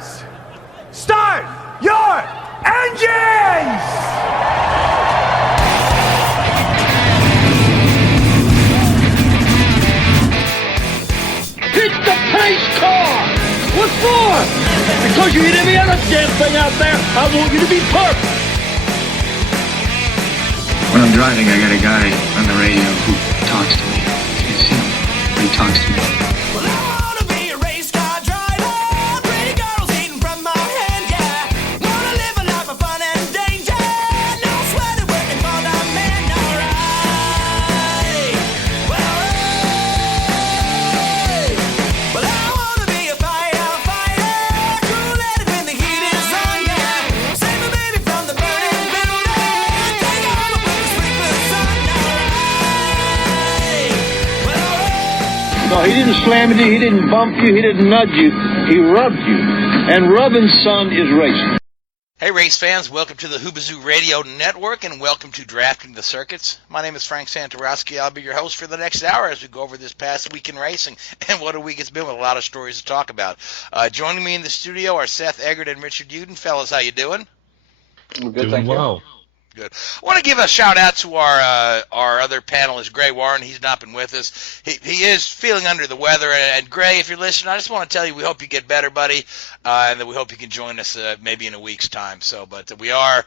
Drivers, start your engines! Hit the pace car! What for? Because you hit every other damn thing out there, I want you to be perfect! When I'm driving, I got a guy on the radio who talks to me. You see him, but he talks to me. Well, I wanna be a race car driver. Pretty girls eating from my hand, yeah. Wanna live a life of fun and danger. No sweating working for the man, alright. Well, I wanna be a firefighter. Cool-headed when the heat is on, yeah. Save me, baby, from the burning building. Take all the blue sprinklers on, alright. No, he didn't slam you, he didn't bump you, he didn't nudge you, he rubbed you. And rubbing, son, is racing. Hey race fans, welcome to the Hoobazoo Radio Network and welcome to Drafting the Circuits. My name is Frank Santoroski. I'll be your host for the next hour as we go over this past week in racing. And what a week it's been with a lot of stories to talk about. Joining me in the studio are Seth, Eggert, and Richard Youden. Fellas, how you doing? Well, good, thank you. Good. I want to give a shout out to our other panelist, Gray Warren. He's not been with us. He is feeling under the weather. And Gray, if you're listening, I just want to tell you we hope you get better, buddy, and that we hope you can join us maybe in a week's time. So, but we are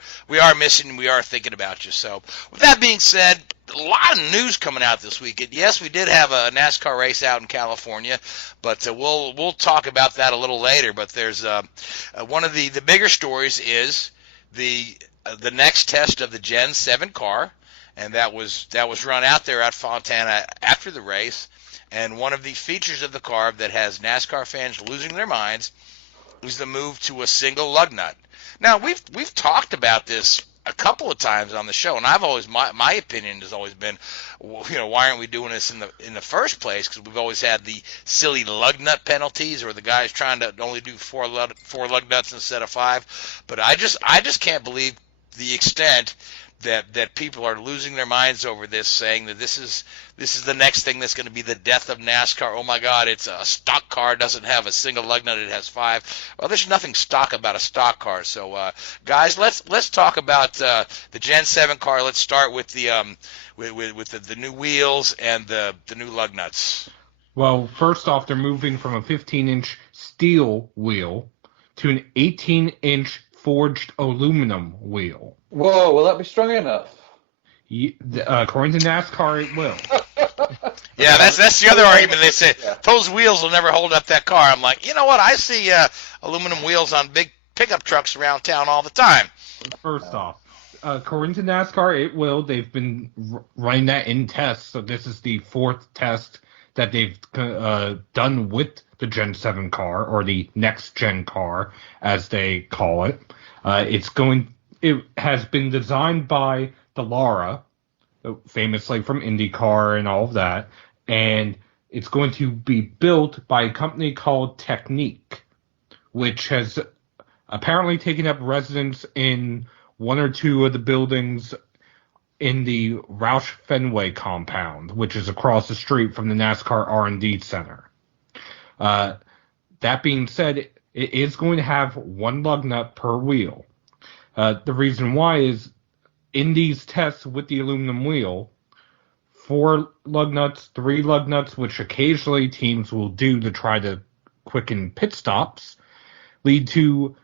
missing you. We are thinking about you. So, with that being said, a lot of news coming out this weekend. Yes, we did have a NASCAR race out in California, but we'll talk about that a little later. But there's one of the bigger stories is the next test of the Gen 7 car, and that was run out there at Fontana after the race. And one of the features of the car that has NASCAR fans losing their minds was the move to a single lug nut. Now we've talked about this a couple of times on the show, and I've always my opinion has always been, why aren't we doing this in the first place? Because we've always had the silly lug nut penalties, or the guys trying to only do four lug nuts instead of 5. But I just can't believe the extent that people are losing their minds over this, saying that this is the next thing that's going to be the death of NASCAR. Oh my God, it's a stock car, doesn't have a single lug nut, it has 5. Well, there's nothing stock about a stock car. So guys, let's talk about the Gen 7 car. Let's start with the new wheels and the new lug nuts. Well, first off, they're moving from a 15-inch steel wheel to an 18-inch forged aluminum wheel. Whoa, will that be strong enough? According to NASCAR, it will. Yeah, that's the other argument. They say those wheels will never hold up that car. I'm like, you know what? I see aluminum wheels on big pickup trucks around town all the time. First off, according to NASCAR, it will. They've been running that in tests, so this is the 4th test that they've done with the Gen 7 car, or the next gen car, as they call it. It has been designed by Dallara, famously from IndyCar and all of that, and it's going to be built by a company called Technique, which has apparently taken up residence in one or two of the buildings in the Roush Fenway compound, which is across the street from the NASCAR R&D Center. That being said, it is going to have one lug nut per wheel. The reason why is in these tests with the aluminum wheel, 4 lug nuts, 3 lug nuts, which occasionally teams will do to try to quicken pit stops, lead to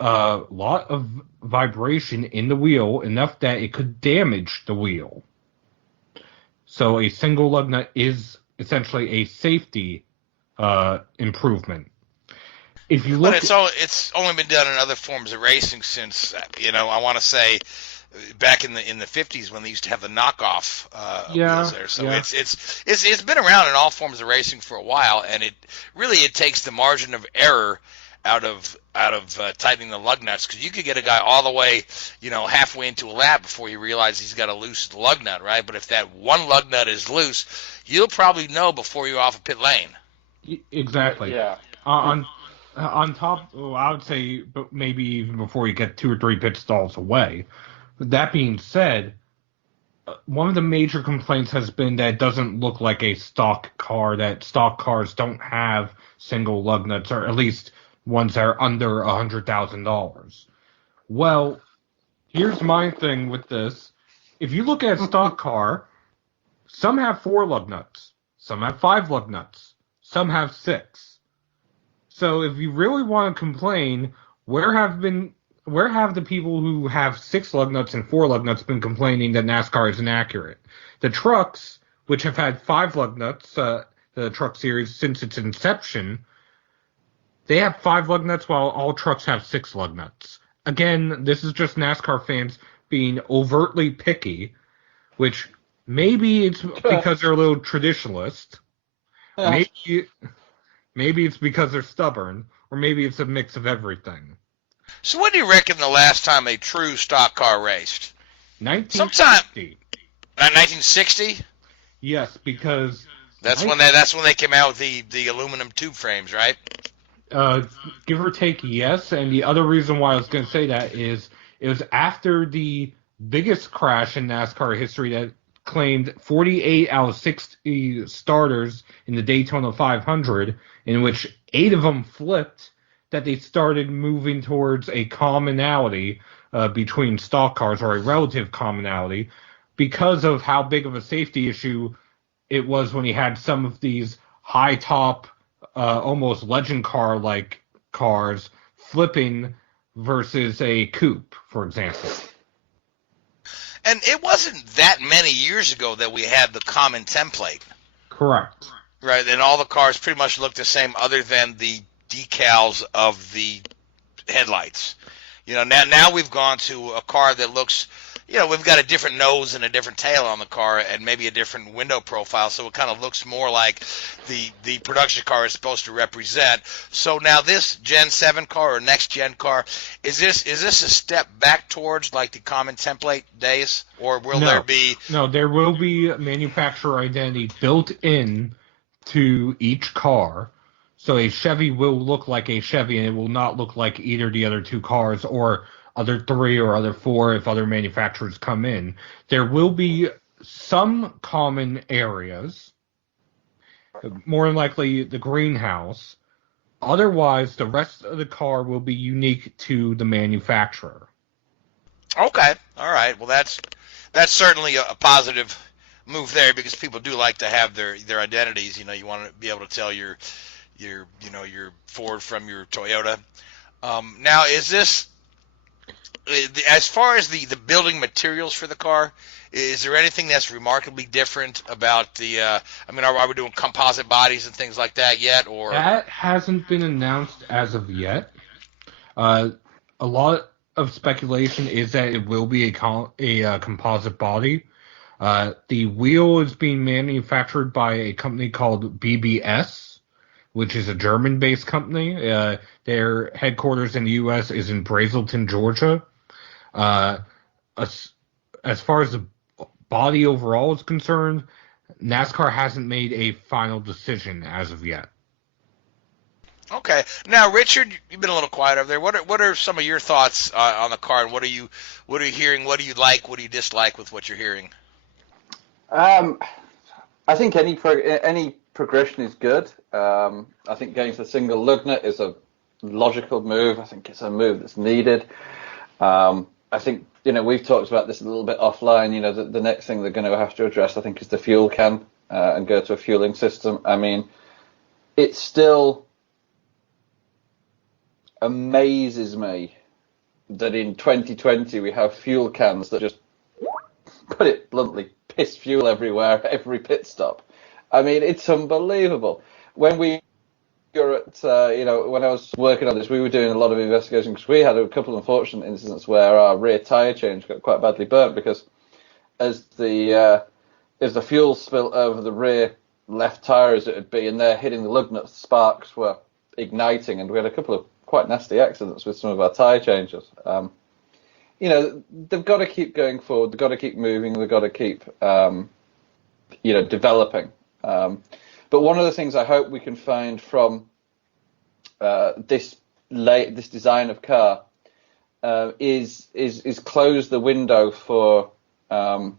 a lot of vibration in the wheel, enough that it could damage the wheel. So a single lug nut is essentially a safety improvement. If you look, but it's only been done in other forms of racing since I want to say back in the 50s when they used to have the knockoff wheels there. So it's been around in all forms of racing for a while, and it takes the margin of error out of tightening the lug nuts, because you could get a guy all the way halfway into a lap before you realize he's got a loose lug nut, right? But if that one lug nut is loose, you'll probably know before you're off a pit lane. Exactly. Yeah. On top, I would say maybe even before you get 2 or 3 pit stalls away. That being said, one of the major complaints has been that it doesn't look like a stock car, that stock cars don't have single lug nuts, or at least ones that are under $100,000. Well, here's my thing with this. If you look at a stock car, some have 4 lug nuts, some have 5 lug nuts, some have 6. So if you really want to complain, where have the people who have 6 lug nuts and 4 lug nuts been complaining that NASCAR is inaccurate? The trucks, which have had 5 lug nuts, the truck series since its inception, they have 5 lug nuts while all trucks have 6 lug nuts. Again, this is just NASCAR fans being overtly picky, which maybe it's because they're a little traditionalist. Maybe it's because they're stubborn, or maybe it's a mix of everything. So when do you reckon the last time a true stock car raced? 1960. 1960? Yes, because that's when they came out with the aluminum tube frames, right? Give or take, yes. And the other reason why I was going to say that is it was after the biggest crash in NASCAR history that claimed 48 out of 60 starters in the Daytona 500, in which 8 of them flipped, that they started moving towards a commonality between stock cars, or a relative commonality, because of how big of a safety issue it was when you had some of these high-top, almost legend car-like cars flipping versus a coupe, for example. And it wasn't that many years ago that we had the common template. Correct. Right, and all the cars pretty much look the same other than the decals of the headlights. Now we've gone to a car that looks, we've got a different nose and a different tail on the car and maybe a different window profile, so it kind of looks more like the production car is supposed to represent. So now this Gen 7 car or next gen car, is this a step back towards like the common template days, or will there be? No, there will be manufacturer identity built in to each car. So a Chevy will look like a Chevy, and it will not look like either the other 2 cars or other 3 or other 4 if other manufacturers come in. There will be some common areas, more than likely the greenhouse. Otherwise, the rest of the car will be unique to the manufacturer. Okay, all right. Well, that's certainly a positive move there, because people do like to have their identities. You want to be able to tell your Ford from your Toyota. Now, is this, as far as the building materials for the car, is there anything that's remarkably different about the? Are we doing composite bodies and things like that yet, or that hasn't been announced as of yet? A lot of speculation is that it will be a composite body. The wheel is being manufactured by a company called BBS, which is a German-based company. Their headquarters in the U.S. is in Brazelton, Georgia. As far as the body overall is concerned, NASCAR hasn't made a final decision as of yet. Okay. Now, Richard, you've been a little quiet over there. What are some of your thoughts on the car, and what are you hearing? What do you like? What do you dislike with what you're hearing? I think any progression is good. I think going to the single lug nut is a logical move. I think it's a move that's needed. I think, we've talked about this a little bit offline. The next thing they're going to have to address, I think, is the fuel can and go to a fueling system. I mean, it still amazes me that in 2020 we have fuel cans that just, put it bluntly, piss fuel everywhere at every pit stop. I mean, it's unbelievable. When we were at, when I was working on this, we were doing a lot of investigation, because we had a couple of unfortunate incidents where our rear tyre change got quite badly burnt, because as the fuel spilt over the rear left tyre as it would be, and they're hitting the lug nuts, sparks were igniting, and we had a couple of quite nasty accidents with some of our tyre changes. They've got to keep going forward. They've got to keep moving. They've got to keep, developing. But one of the things I hope we can find from this design of car is close the window for how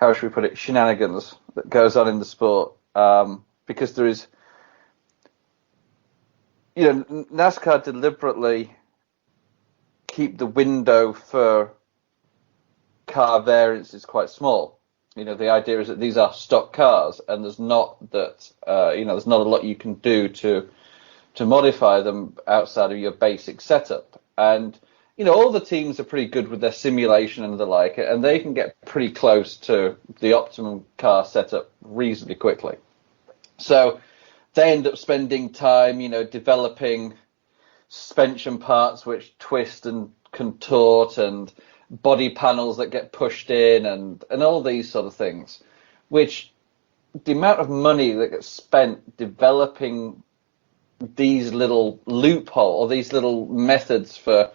should we put it, shenanigans that goes on in the sport, because there is NASCAR deliberately keep the window for car variants is quite small. The idea is that these are stock cars, and there's not there's not a lot you can do to modify them outside of your basic setup. And all the teams are pretty good with their simulation and the like, and they can get pretty close to the optimum car setup reasonably quickly. So they end up spending time, developing suspension parts which twist and contort, and body panels that get pushed in, and all these sort of things, which the amount of money that gets spent developing these little loopholes or these little methods for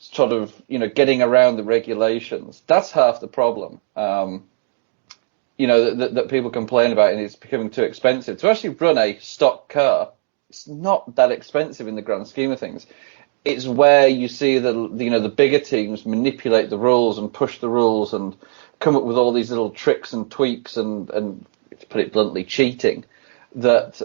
sort of, getting around the regulations, that's half the problem. That people complain about, and it's becoming too expensive. To actually run a stock car, it's not that expensive in the grand scheme of things. It's where you see the bigger teams manipulate the rules and push the rules and come up with all these little tricks and tweaks and to put it bluntly, cheating, that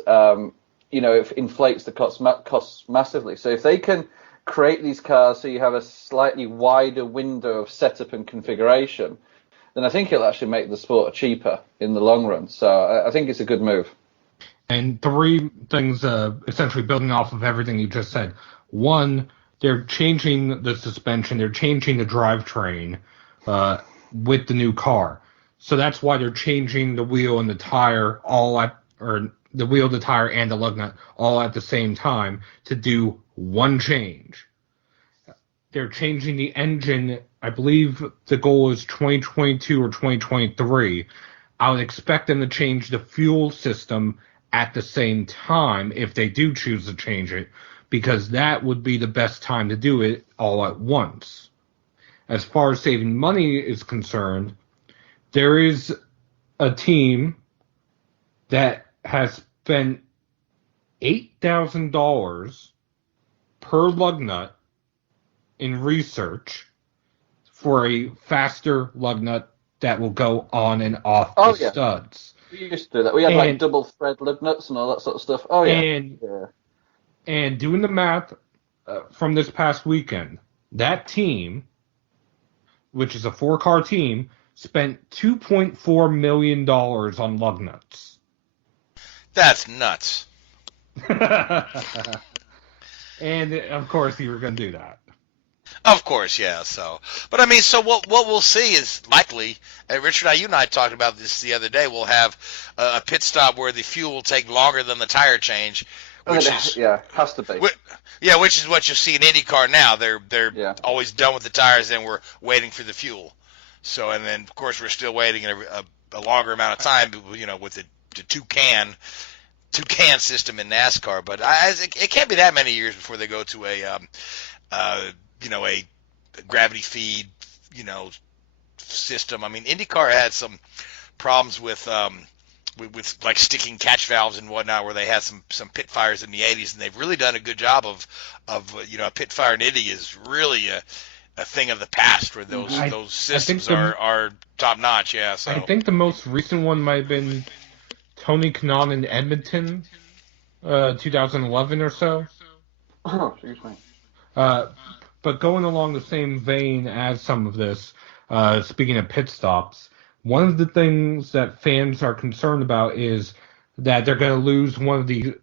it inflates the costs massively. So if they can create these cars so you have a slightly wider window of setup and configuration, then I think it'll actually make the sport cheaper in the long run. So I think it's a good move. And three things, essentially building off of everything you just said. One, they're changing the suspension, they're changing the drivetrain with the new car. So that's why they're changing the wheel and the tire the wheel, the tire, and the lug nut all at the same time to do one change. They're changing the engine. I believe the goal is 2022 or 2023. I would expect them to change the fuel system at the same time if they do choose to change it, because that would be the best time to do it all at once. As far as saving money is concerned, there is a team that has spent $8,000 per lug nut in research for a faster lug nut that will go on and off the studs. We used to do that. We had like double thread lug nuts and all that sort of stuff. Oh yeah. And doing the math from this past weekend, that team, which is a 4-car team, spent $2.4 million on lug nuts. That's nuts. And of course you were going to do that. Of course, yeah. So, but I mean, so what we'll see is likely. Richard, you and I talked about this the other day. We'll have a pit stop where the fuel will take longer than the tire change, which is has to be. Which is what you see in IndyCar now. They're always done with the tires, and we're waiting for the fuel. So, and then of course we're still waiting a longer amount of time, with the two can system in NASCAR. But it can't be that many years before they go to a gravity feed, system. I mean, IndyCar had some problems with like sticking catch valves and whatnot, where they had some pit fires in the 80s, and they've really done a good job of a pit fire in Indy is really a thing of the past, where those systems are top notch. Yeah, so I think the most recent one might have been Tony Kanaan in Edmonton, 2011 or so. Oh, excuse me. But going along the same vein as some of this, speaking of pit stops, one of the things that fans are concerned about is that they're going to lose one of the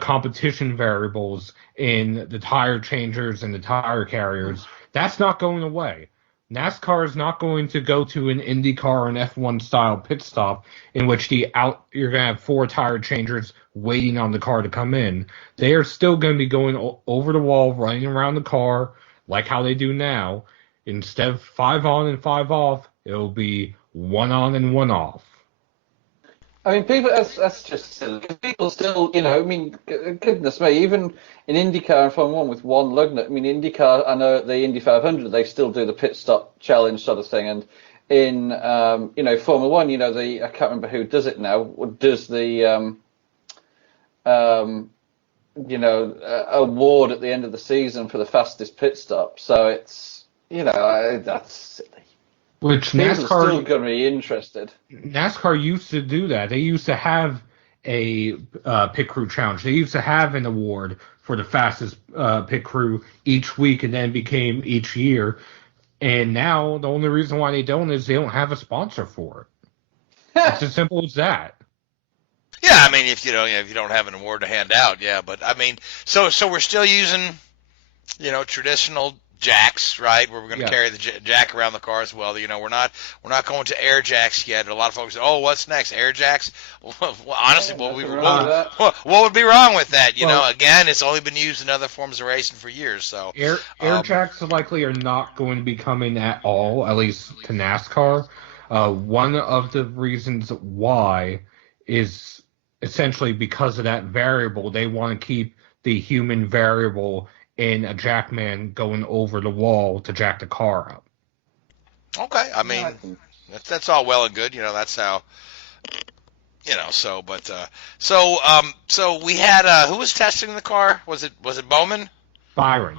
competition variables in the tire changers and the tire carriers. That's not going away. NASCAR is not going to go to an IndyCar or an F1 style pit stop in which you're going to have 4 tire changers waiting on the car to come in. They are still going to be going over the wall, running around the car like how they do now. Instead of 5 on and 5 off, it'll be 1 on and 1 off. I mean, people, that's just silly. People still, goodness me, even in IndyCar and Formula 1 with one lug nut. I mean, IndyCar, I know the Indy 500, they still do the pit stop challenge sort of thing. And in, Formula 1, I can't remember who does it now, does the, award at the end of the season for the fastest pit stop. So it's, that's silly. Which People NASCAR are still going to be interested. NASCAR used to do that. They used to have a pit crew challenge. They used to have an award for the fastest pit crew each week and then became each year. And now the only reason why they don't is they don't have a sponsor for it. It's as simple as that. Yeah, I mean, if you don't have an award to hand out, yeah. But I mean, so we're still using, traditional jacks, right? Where we're going to carry the jack around the car as well. We're not going to air jacks yet. A lot of folks say, "Oh, what's next? Air jacks?" Well, honestly, what would be wrong with that? Again, it's only been used in other forms of racing for years. So air jacks likely are not going to be coming at all, at least to NASCAR. One of the reasons why is essentially because of that variable. They want to keep the human variable in a jackman going over the wall to jack the car up. Okay, I mean, that's all well and good. That's how, so we had, who was testing the car? Was it Bowman? Byron.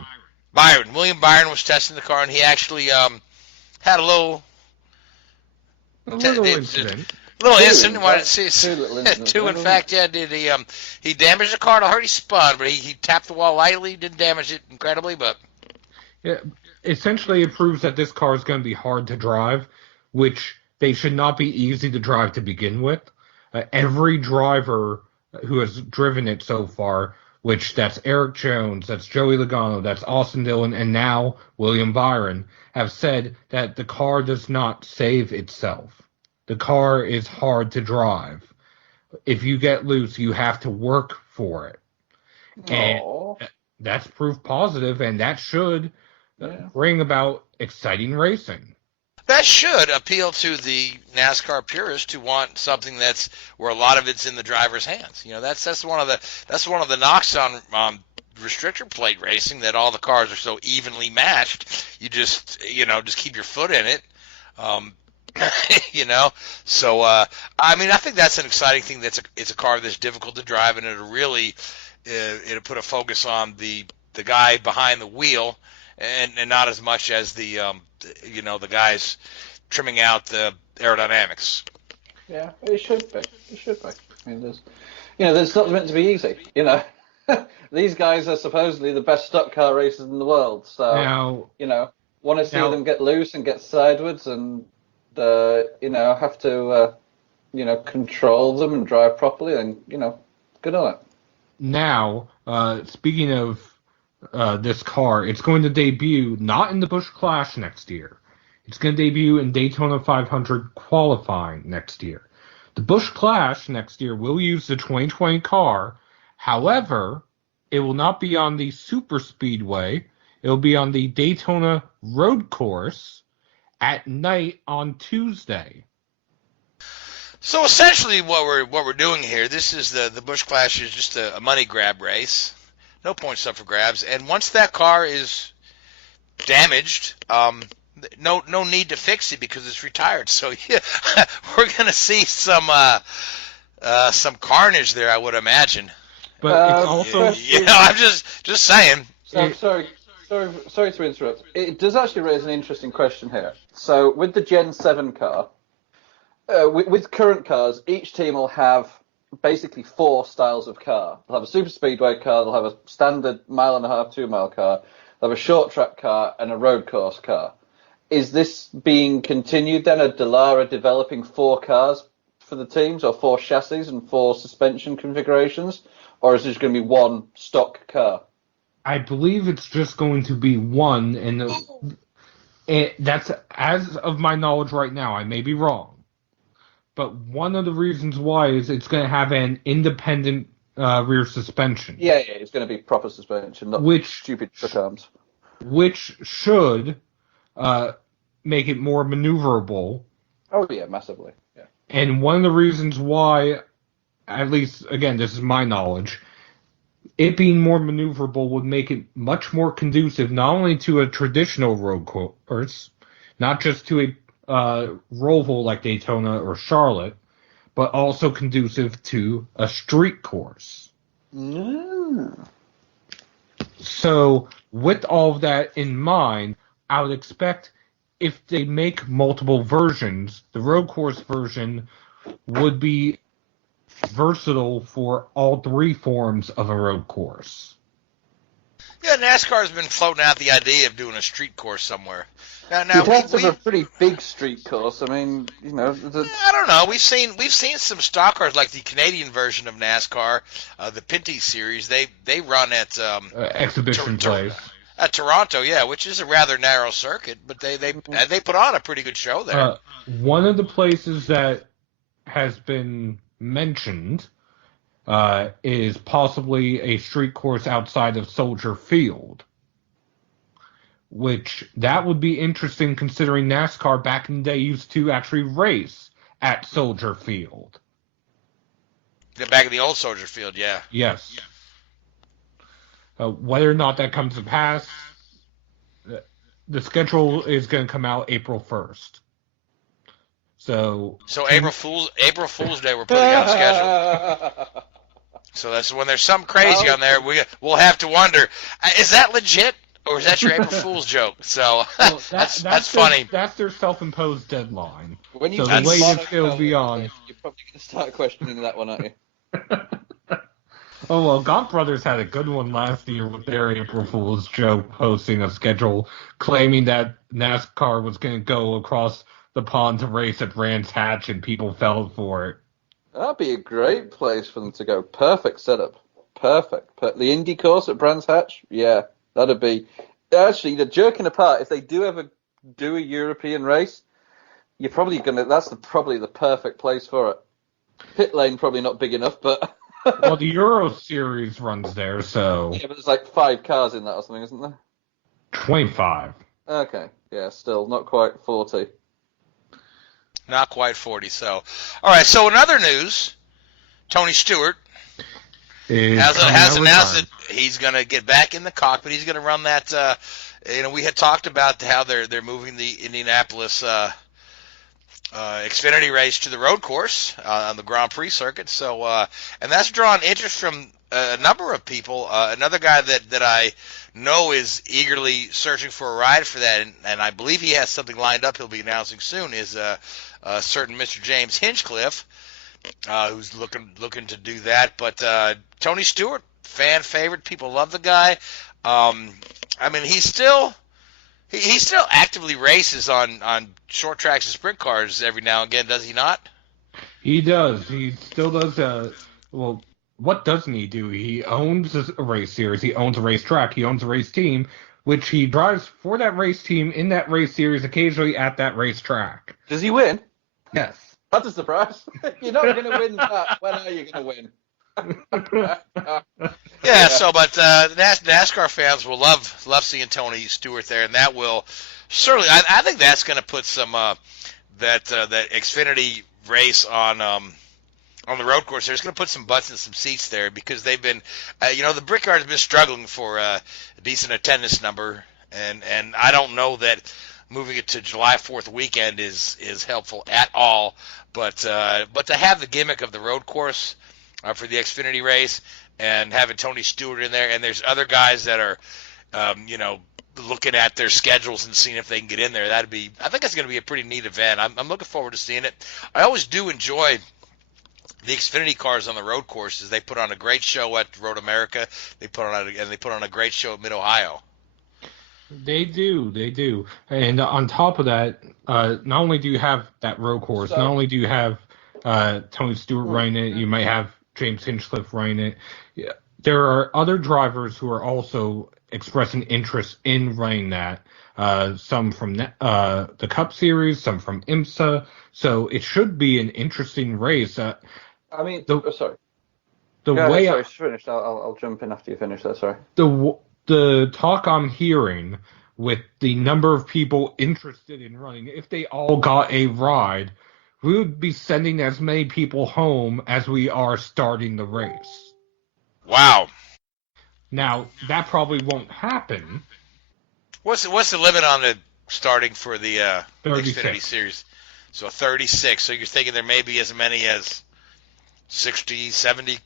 William Byron was testing the car, and he actually had a little incident. Little incident. Two, in fact, yeah. Did he damaged the car? I heard he spun, but he tapped the wall lightly. Didn't damage it incredibly, but yeah. Essentially, it proves that this car is going to be hard to drive, which they should not be easy to drive to begin with. Every driver who has driven it so far, which that's Erik Jones, that's Joey Logano, that's Austin Dillon, and now William Byron, have said that the car does not save itself. The car is hard to drive. If you get loose, you have to work for it. And that's proof positive, and that should bring about exciting racing. That should appeal to the NASCAR purist who want something that's where a lot of it's in the driver's hands. That's one of the knocks on restrictor plate racing, that all the cars are so evenly matched. You just keep your foot in it. So I mean, I think that's an exciting thing. It's a car that's difficult to drive, and it'll really it'll put a focus on the guy behind the wheel, and not as much as the guys trimming out the aerodynamics. Yeah, it should be. I mean, there's not meant to be easy. These guys are supposedly the best stock car racers in the world. So want to see them get loose and get sideways and have to, control them and drive properly, and, good on it. Now, speaking of this car, it's going to debut not in the Busch Clash next year. It's going to debut in Daytona 500 qualifying next year. The Busch Clash next year will use the 2020 car. However, it will not be on the Super Speedway. It will be on the Daytona Road Course at night on Tuesday. So essentially, what we're doing here, this is the Busch Clash is just a money grab race, no points up for grabs, and once that car is damaged, no need to fix it because it's retired. So yeah, we're gonna see some carnage there, I would imagine. But it's also, I'm just saying. Sorry to interrupt. It does actually raise an interesting question here. So with the Gen 7 car, with current cars, each team will have basically 4 styles of car. They'll have a super speedway car, they'll have a standard 1.5 mile, 2 mile car, they'll have a short track car, and a road course car. Is this being continued then? Are Dallara developing 4 cars for the teams, or 4 chassis and 4 suspension configurations? Or is this going to be one stock car? I believe it's just going to be one, and that's, as of my knowledge right now, I may be wrong. But one of the reasons why is it's going to have an independent rear suspension. Yeah, it's going to be proper suspension, not stupid truck arms. Which should make it more maneuverable. Oh, yeah, massively. Yeah. And one of the reasons why, at least, again, this is my knowledge, it being more maneuverable would make it much more conducive not only to a traditional road course, not just to a Roval like Daytona or Charlotte, but also conducive to a street course. So with all of that in mind, I would expect if they make multiple versions, the road course version would be versatile for all 3 forms of a road course. NASCAR's been floating out the idea of doing a street course somewhere. Now You'd have to have a pretty big street course. I mean, I don't know. We've seen some stock cars like the Canadian version of NASCAR, the Pinty Series. They run at Exhibition place. At Toronto, yeah, which is a rather narrow circuit, but they put on a pretty good show there. One of the places that has been mentioned is possibly a street course outside of Soldier Field, which that would be interesting considering NASCAR back in the day used to actually race at Soldier Field. Back in the old Soldier Field, yeah. Yes. Whether or not that comes to pass, the schedule is going to come out April 1st. So April Fool's Day we're putting on a schedule. So that's when there's something crazy on there. We'll have to wonder, is that legit or is that your April Fool's joke? So that's funny. That's their self-imposed deadline. When you so the latest it'll be on. You're probably going to start questioning that one, aren't you? Oh, well, Gaunt Brothers had a good one last year with their April Fool's joke posting a schedule claiming that NASCAR was going to go across the pond to race at Brands Hatch and people fell for it. That'd be a great place for them to go. Perfect setup. Perfect. The Indy course at Brands Hatch? Yeah, that'd be... Actually, they're joking apart. If they do ever do a European race, you're probably going to... That's probably the perfect place for it. Pit lane probably not big enough, but... Well, the Euro Series runs there, so... Yeah, but there's like 5 cars in that or something, isn't there? 25. Okay, yeah, still not quite 40. Not quite 40, so... All right, so in other news, Tony Stewart has announced that he's going to get back in the cockpit. He's going to run that... we had talked about how they're moving the Indianapolis... Xfinity race to the road course on the Grand Prix circuit. So, and that's drawn interest from a number of people. Another guy that I know is eagerly searching for a ride for that, and I believe he has something lined up he'll be announcing soon, is a certain Mr. James Hinchcliffe, who's looking to do that. But Tony Stewart, fan favorite. People love the guy. I mean, he still actively races on short tracks and sprint cars every now and again, does he not? He does. He still does. Well, what doesn't he do? He owns a race series. He owns a racetrack. He owns a race team, which he drives for that race team in that race series, occasionally at that racetrack. Does he win? Yes. That's a surprise. You're not going to win that. When are you going to win? Yeah, so but NASCAR fans will love seeing Tony Stewart there, and that will certainly. I think that's going to put some that Xfinity race on the road course. There's going to put some butts in some seats there because they've been, the Brickyard has been struggling for a decent attendance number, and I don't know that moving it to July 4th weekend is helpful at all. But to have the gimmick of the road course for the Xfinity race and having Tony Stewart in there, and there's other guys that are, looking at their schedules and seeing if they can get in there. I think it's going to be a pretty neat event. I'm looking forward to seeing it. I always do enjoy the Xfinity cars on the road courses. They put on a great show at Road America. They put on a great show at Mid Ohio. They do. And on top of that, not only do you have that road course, not only do you have Tony Stewart running it, you might have James Hinchcliffe running it. Yeah, there are other drivers who are also expressing interest in running that. Some from the Cup Series, some from IMSA. So it should be an interesting race. Sorry. Finished. I'll jump in after you finish that. Sorry. The talk I'm hearing with the number of people interested in running, if they all got a ride, we would be sending as many people home as we are starting the race. Wow. Now, that probably won't happen. What's the limit on the starting for the 36. Xfinity Series? So 36. So you're thinking there may be as many as 60, 70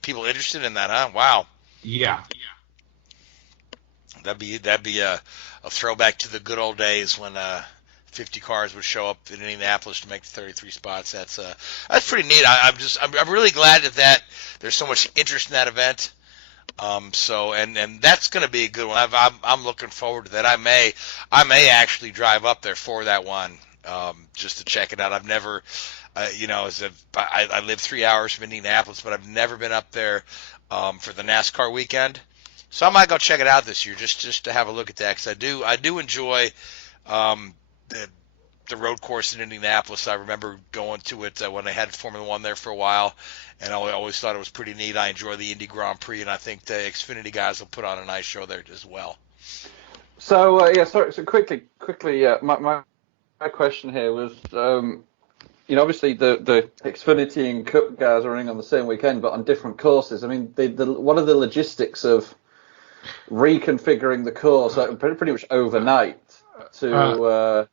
people interested in that, huh? Wow. Yeah. That'd be a throwback to the good old days when 50 cars would show up in Indianapolis to make the 33 spots. That's pretty neat. I'm really glad that there's so much interest in that event. So and that's going to be a good one. I'm looking forward to that. I may actually drive up there for that one, just to check it out. I've never, I live 3 hours from Indianapolis, but I've never been up there for the NASCAR weekend. So I might go check it out this year just to have a look at that, because I do enjoy the road course in Indianapolis. I remember going to it when they had Formula One there for a while, and I always thought it was pretty neat. I enjoy the Indy Grand Prix, and I think the Xfinity guys will put on a nice show there as well. So so quickly, my question here was, obviously the Xfinity and Cup guys are running on the same weekend, but on different courses. I mean, what are the logistics of reconfiguring the course pretty much overnight to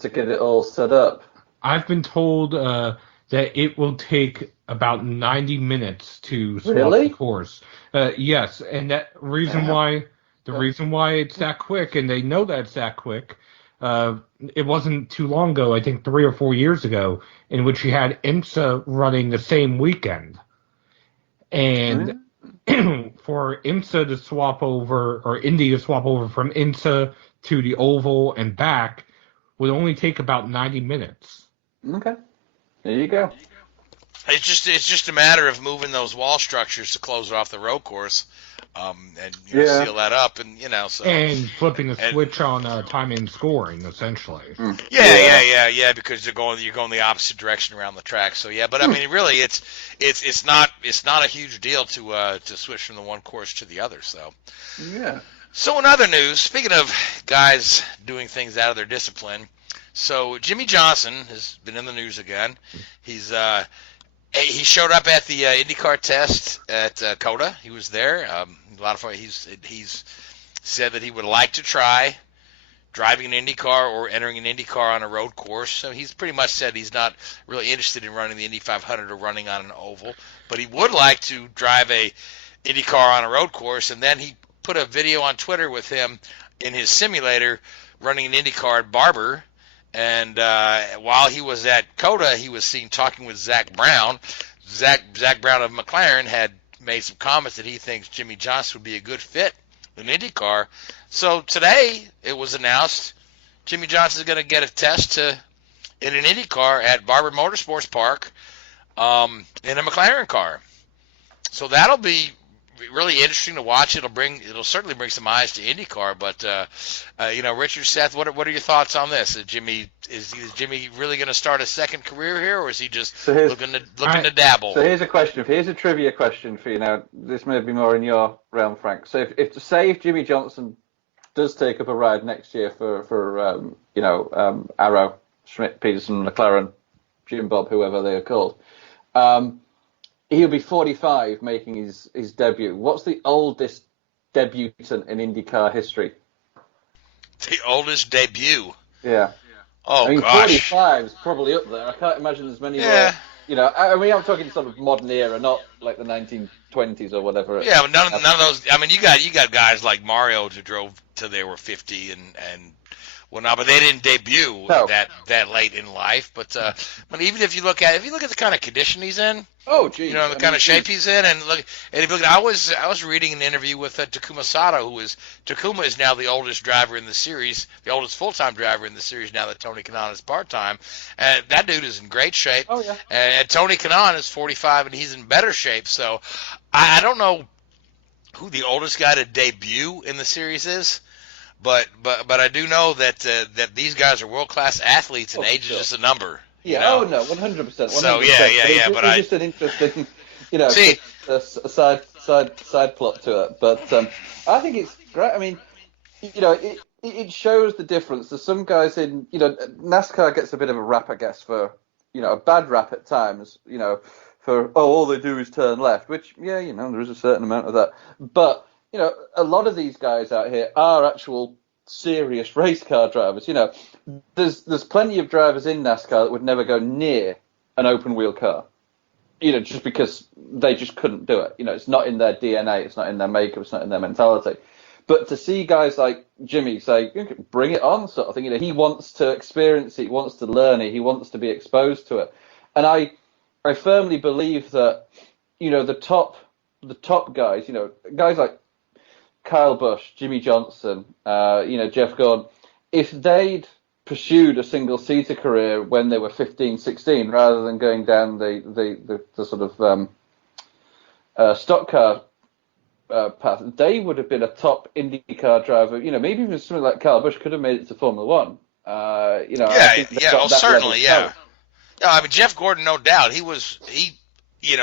get it all set up? I've been told that it will take about 90 minutes to swap Really? the course. Yes, and the reason why it's that quick, and they know that it's that quick, it wasn't too long ago, I think 3 or 4 years ago, in which you had IMSA running the same weekend. And for IMSA to swap over, or Indy to swap over from IMSA to the oval and back, would only take about 90 minutes. Okay, there you go. It's just a matter of moving those wall structures to close off the road course, and seal that up, and and flipping the switch on timing and scoring, essentially. Yeah, because you're going the opposite direction around the track. So yeah, but I mean, really, it's not a huge deal to switch from the one course to the other. So yeah. So in other news, speaking of guys doing things out of their discipline, so Jimmie Johnson has been in the news again. He showed up at the IndyCar test at COTA. He was there. A lot of fun. He's said that he would like to try driving an IndyCar or entering an IndyCar on a road course. So he's pretty much said he's not really interested in running the Indy 500 or running on an oval, but he would like to drive a IndyCar on a road course. And then he put a video on Twitter with him in his simulator running an IndyCar at Barber. And while he was at COTA, he was seen talking with Zach Brown. Zach Brown of McLaren had made some comments that he thinks Jimmie Johnson would be a good fit in IndyCar. So today it was announced Jimmie Johnson is going to get a test in an IndyCar at Barber Motorsports Park in a McLaren car. So that'll be really interesting to watch. It'll certainly bring some eyes to IndyCar. But Richard, Seth, what are your thoughts on this? Is Jimmie really going to start a second career here, or is he just looking to dabble? So here's a trivia question for you now. This may be more in your realm, Frank. So if Jimmie Johnson does take up a ride next year for Arrow, Schmidt, Peterson, McLaren, Jim Bob, whoever they are called. He'll be 45 making his debut. What's the oldest debutant in IndyCar history? The oldest debut? Yeah. Oh, I mean, gosh. 45 is probably up there. I can't imagine there's many Yeah. more. I'm talking sort of modern era, not like the 1920s or whatever. Yeah, but none of those. I mean, you got guys like Mario who drove till they were 50 and whatnot, but they didn't debut that late in life. But even if you look at the kind of condition he's in, geez, the kind of shape he's in, and if you look, I was reading an interview with Takuma Sato, Takuma is now the oldest driver in the series, the oldest full-time driver in the series now that Tony Kanaan is part-time, and that dude is in great shape. Oh yeah. And Tony Kanaan is 45 and he's in better shape. So I don't know who the oldest guy to debut in the series is. But I do know that these guys are world-class athletes, and age is just a number. Yeah. You know? Oh no, 100%. So yeah. But it's just an interesting, a side plot to it. But I think it's great. I mean, it shows the difference. There's some guys in, NASCAR gets a bit of a rap, I guess, for a bad rap at times. For all they do is turn left, which there is a certain amount of that, but. A lot of these guys out here are actual serious race car drivers. There's plenty of drivers in NASCAR that would never go near an open wheel car. Just because they just couldn't do it. It's not in their DNA, it's not in their makeup, it's not in their mentality. But to see guys like Jimmie say, bring it on, sort of thing. He wants to experience it, he wants to learn it, he wants to be exposed to it. And I firmly believe that, the the top guys, guys like Kyle Busch, Jimmie Johnson, Jeff Gordon, if they'd pursued a single-seater career when they were 15, 16, rather than going down the sort of stock car path, they would have been a top IndyCar driver. Maybe even something like Kyle Busch could have made it to Formula One. Certainly, yeah. No, I mean, Jeff Gordon, no doubt, he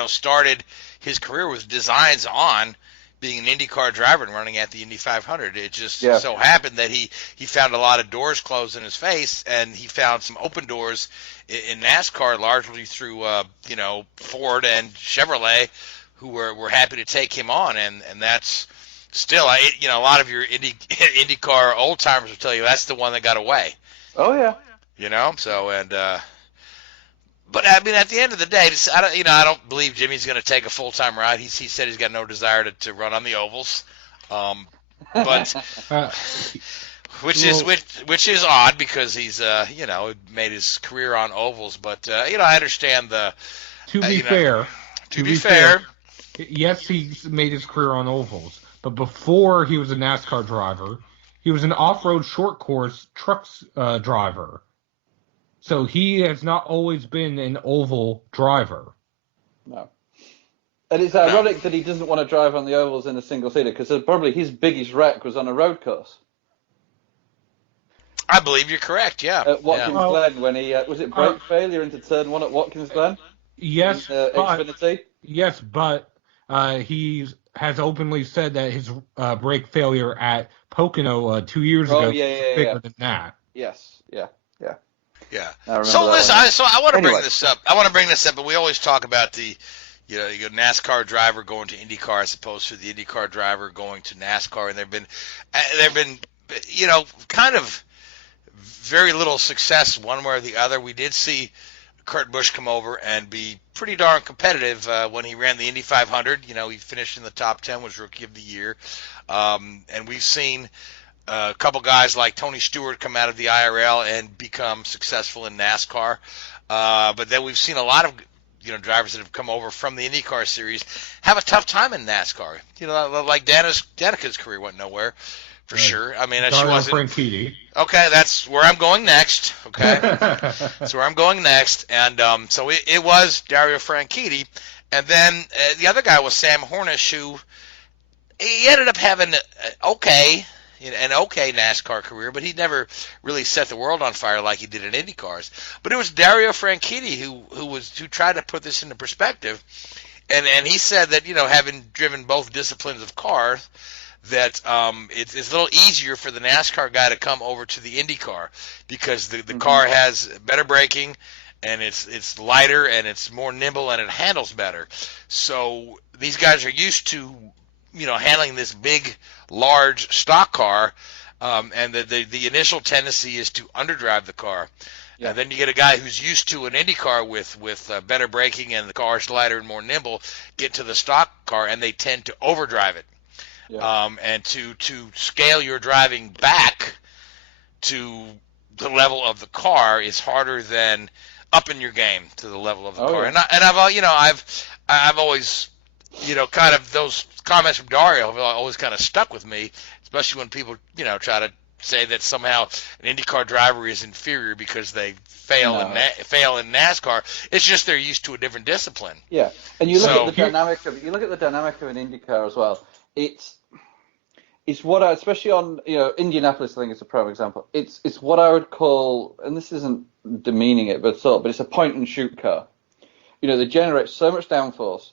started his career with designs on being an IndyCar driver and running at the Indy 500. It just so happened that he found a lot of doors closed in his face, and he found some open doors in NASCAR, largely through Ford and Chevrolet, who were happy to take him on, and that's still, a lot of your IndyCar old timers will tell you that's the one that got away. Oh yeah. But I mean, at the end of the day, I don't believe Jimmy's going to take a full-time ride. He said he's got no desire to run on the ovals, but which is odd because he's made his career on ovals. But I understand the. To be fair, yes, he's made his career on ovals, but before he was a NASCAR driver, he was an off-road short course trucks driver. So he has not always been an oval driver. No. And it's ironic that he doesn't want to drive on the ovals in a single-seater, because probably his biggest wreck was on a road course. I believe you're correct, yeah. At Watkins Glen, when he, was it brake failure into turn one at Watkins Glen? Yes, Xfinity? Yes, but he has openly said that his brake failure at Pocono 2 years ago was bigger than that. Yes, yeah. Yeah. So listen, I want to bring this up. But we always talk about the, you NASCAR driver going to IndyCar as opposed to the IndyCar driver going to NASCAR, and there've been, kind of very little success one way or the other. We did see Kurt Busch come over and be pretty darn competitive when he ran the Indy 500. He finished in the top 10, was Rookie of the Year, and we've seen a couple guys like Tony Stewart come out of the IRL and become successful in NASCAR. But then we've seen a lot of drivers that have come over from the IndyCar series have a tough time in NASCAR. Like Danica's career went nowhere for sure. I mean, she wasn't. Franchitti. Okay, that's where I'm going next. Okay, that's where I'm going next. And so it was Dario Franchitti, and then the other guy was Sam Hornish, who he ended up having an okay NASCAR career, but he never really set the world on fire like he did in IndyCars. But it was Dario Franchitti who tried to put this into perspective, and he said that having driven both disciplines of cars, that it's a little easier for the NASCAR guy to come over to the IndyCar because the car has better braking, and it's lighter and it's more nimble and it handles better. So these guys are used to handling this big, large stock car, and the initial tendency is to underdrive the car. Yeah. And then you get a guy who's used to an Indy car with better braking and the car's lighter and more nimble, get to the stock car, and they tend to overdrive it. Yeah. And to scale your driving back to the level of the car is harder than upping your game to the level of the car. Yeah. I've always kind of those comments from Dario have always kind of stuck with me, especially when people, try to say that somehow an IndyCar driver is inferior because they fail in NASCAR. It's just they're used to a different discipline. Yeah, and you look at the dynamic of an IndyCar as well. It's what I, especially on Indianapolis, I think is a prime example. It's what I would call, and this isn't demeaning it, but it's a point and shoot car. They generate so much downforce,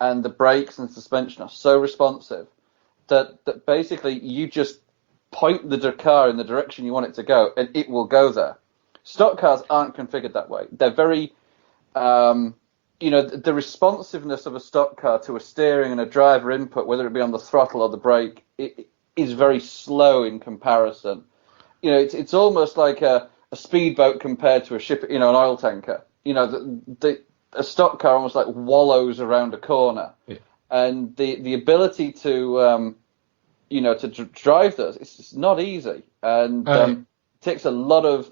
and the brakes and suspension are so responsive that basically you just point the car in the direction you want it to go, and it will go there. Stock cars aren't configured that way. They're very, the responsiveness of a stock car to a steering and a driver input, whether it be on the throttle or the brake, it is very slow in comparison. It's almost like a speedboat compared to a ship, an oil tanker. A stock car almost like wallows around a corner, and the ability to drive those, it's just not easy, and it takes a lot of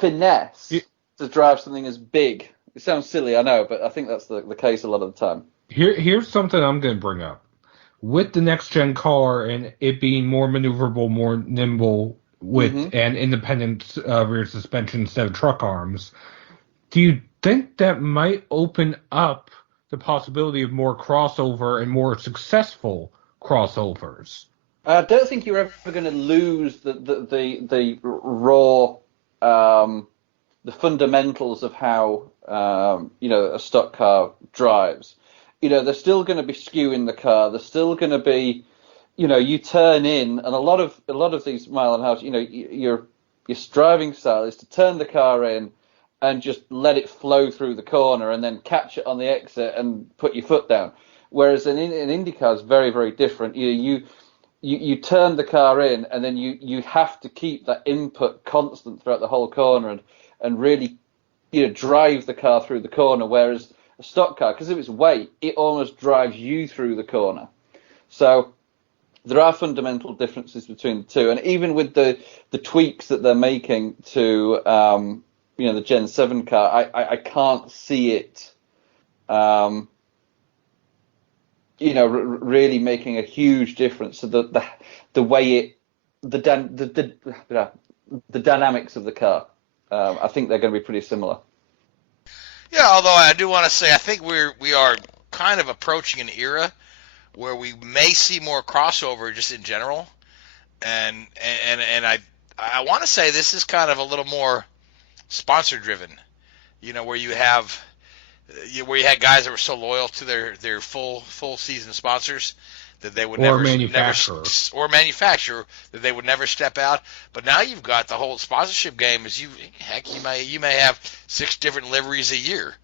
finesse to drive something as big. It sounds silly, I know, but I think that's the case a lot of the time. Here's something I'm going to bring up. With the next-gen car and it being more maneuverable, more nimble, with an independent rear suspension instead of truck arms, do you think that might open up the possibility of more crossover and more successful crossovers? I don't think you're ever going to lose the raw, the fundamentals of how a stock car drives. They're still going to be skewing the car. They're still going to be, you turn in, and a lot of these mile and a half, your driving style is to turn the car in and just let it flow through the corner and then catch it on the exit and put your foot down. Whereas an IndyCar is very, very different. You turn the car in and then you have to keep that input constant throughout the whole corner and really drive the car through the corner. Whereas a stock car, because of its weight, it almost drives you through the corner. So there are fundamental differences between the two, and even with the tweaks that they're making to the Gen 7 car, I can't see it really making a huge difference to the way the dynamics of the car. I think they're going to be pretty similar. Yeah, although I do want to say I think we are kind of approaching an era where we may see more crossover just in general, and I want to say this is kind of a little more sponsor driven, where you had guys that were so loyal to their full season sponsors that they would never manufacturer that they would never step out. But now you've got the whole sponsorship game. You may have 6 different liveries a year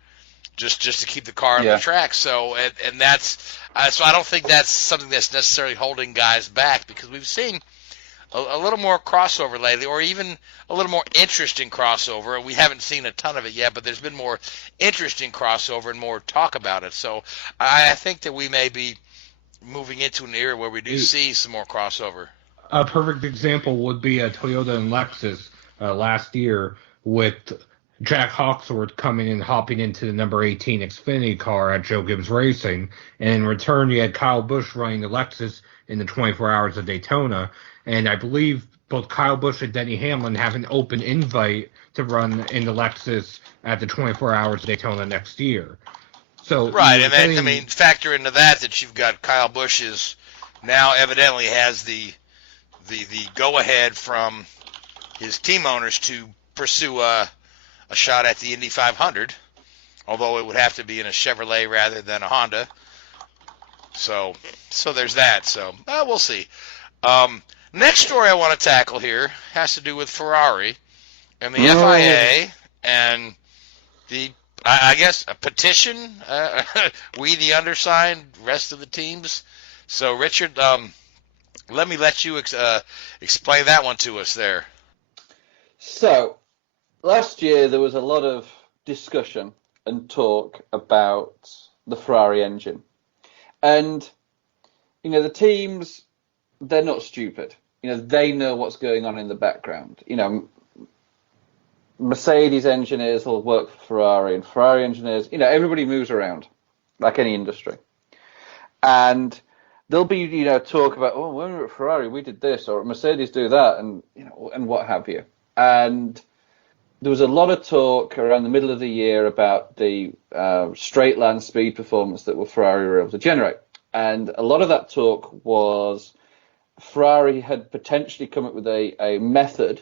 just to keep the car on the track. So and that's so I don't think that's something that's necessarily holding guys back, because we've seen a little more crossover lately, or even a little more interesting crossover. We haven't seen a ton of it yet, but there's been more interesting crossover and more talk about it. So I think that we may be moving into an era where we do see some more crossover. A perfect example would be Toyota and Lexus last year, with Jack Hawksworth coming and hopping into the number 18 Xfinity car at Joe Gibbs Racing, and in return you had Kyle Busch running the Lexus in the 24 Hours of Daytona, and I believe both Kyle Busch and Denny Hamlin have an open invite to run in the Lexus at the 24 Hours of Daytona next year. So right, and then factor into that you've got Kyle Busch is now evidently has the go ahead from his team owners to pursue a shot at the Indy 500, although it would have to be in a Chevrolet rather than a Honda. So there's that. So we'll see. Next story I want to tackle here has to do with Ferrari and the FIA and the, I guess, a petition. We, the undersigned, rest of the teams. So, Richard, let you explain that one to us there. So, last year there was a lot of discussion and talk about the Ferrari engine. And, the teams, they're not stupid. They know what's going on in the background. Mercedes engineers will work for Ferrari, and Ferrari engineers, everybody moves around like any industry. And there'll be, talk about, when we were at Ferrari, we did this, or Mercedes do that, and, and what have you. And there was a lot of talk around the middle of the year about the straight line speed performance that Ferrari were able to generate. And a lot of that talk was Ferrari had potentially come up with a method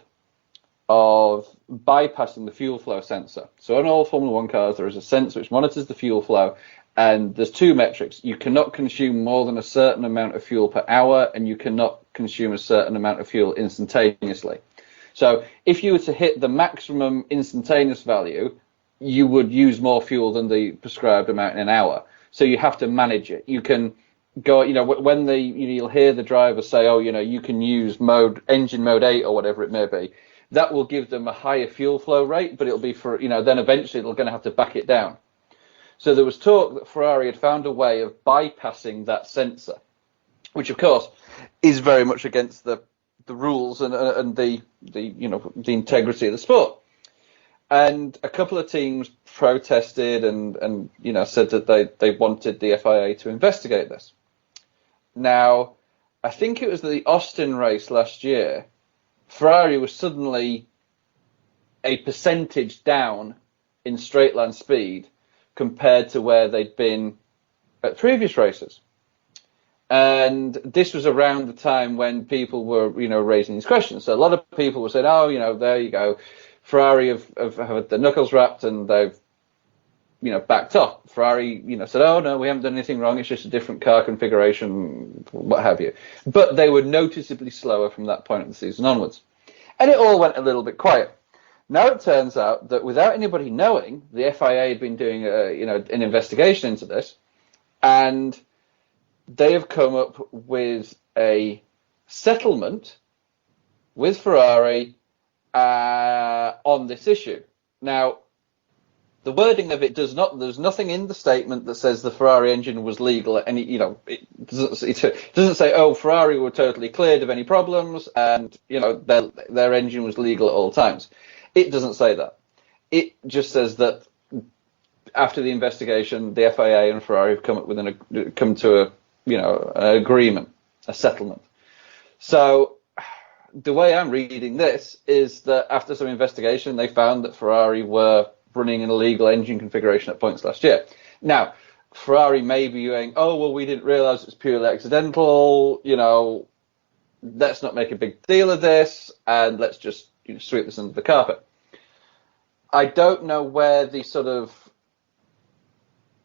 of bypassing the fuel flow sensor. So on all Formula One cars, there is a sensor which monitors the fuel flow, and there's 2 metrics. You cannot consume more than a certain amount of fuel per hour, and you cannot consume a certain amount of fuel instantaneously. So if you were to hit the maximum instantaneous value, you would use more fuel than the prescribed amount in an hour. So you have to manage it. You can go, when you'll hear the driver say, you can use engine mode 8 or whatever it may be. That will give them a higher fuel flow rate, but it'll be for, then eventually they're going to have to back it down. So there was talk that Ferrari had found a way of bypassing that sensor, which of course is very much against the rules and the integrity of the sport. And a couple of teams protested and said that they wanted the FIA to investigate this. Now, I think it was the Austin race last year, Ferrari was suddenly a percentage down in straight line speed compared to where they'd been at previous races. And this was around the time when people were, raising these questions. So a lot of people were saying, oh, there you go. Ferrari have had their knuckles wrapped and they've, backed off. Ferrari, said, oh, no, we haven't done anything wrong. It's just a different car configuration, what have you. But they were noticeably slower from that point of the season onwards. And it all went a little bit quiet. Now it turns out that without anybody knowing, the FIA had been doing, an investigation into this, and they have come up with a settlement with Ferrari on this issue. Now, the wording of it there's nothing in the statement that says the Ferrari engine was legal. And, it doesn't say, oh, Ferrari were totally cleared of any problems and, their engine was legal at all times. It doesn't say that. It just says that after the investigation, the FIA and Ferrari have come to an agreement, a settlement. So the way I'm reading this is that after some investigation, they found that Ferrari were running an illegal engine configuration at points last year. Now, Ferrari may be going, oh, well, we didn't realize it was purely accidental, let's not make a big deal of this, and let's just sweep this under the carpet. I don't know where the sort of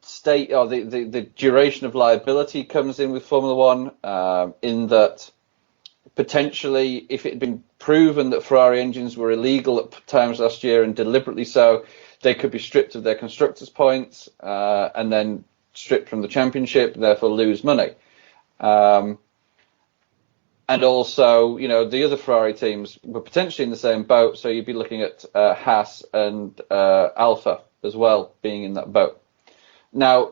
state or the duration of liability comes in with Formula One, in that potentially if it had been proven that Ferrari engines were illegal at times last year and deliberately so, they could be stripped of their constructors' points and then stripped from the championship, therefore lose money. And also, the other Ferrari teams were potentially in the same boat, so you'd be looking at Haas and Alfa as well being in that boat. Now,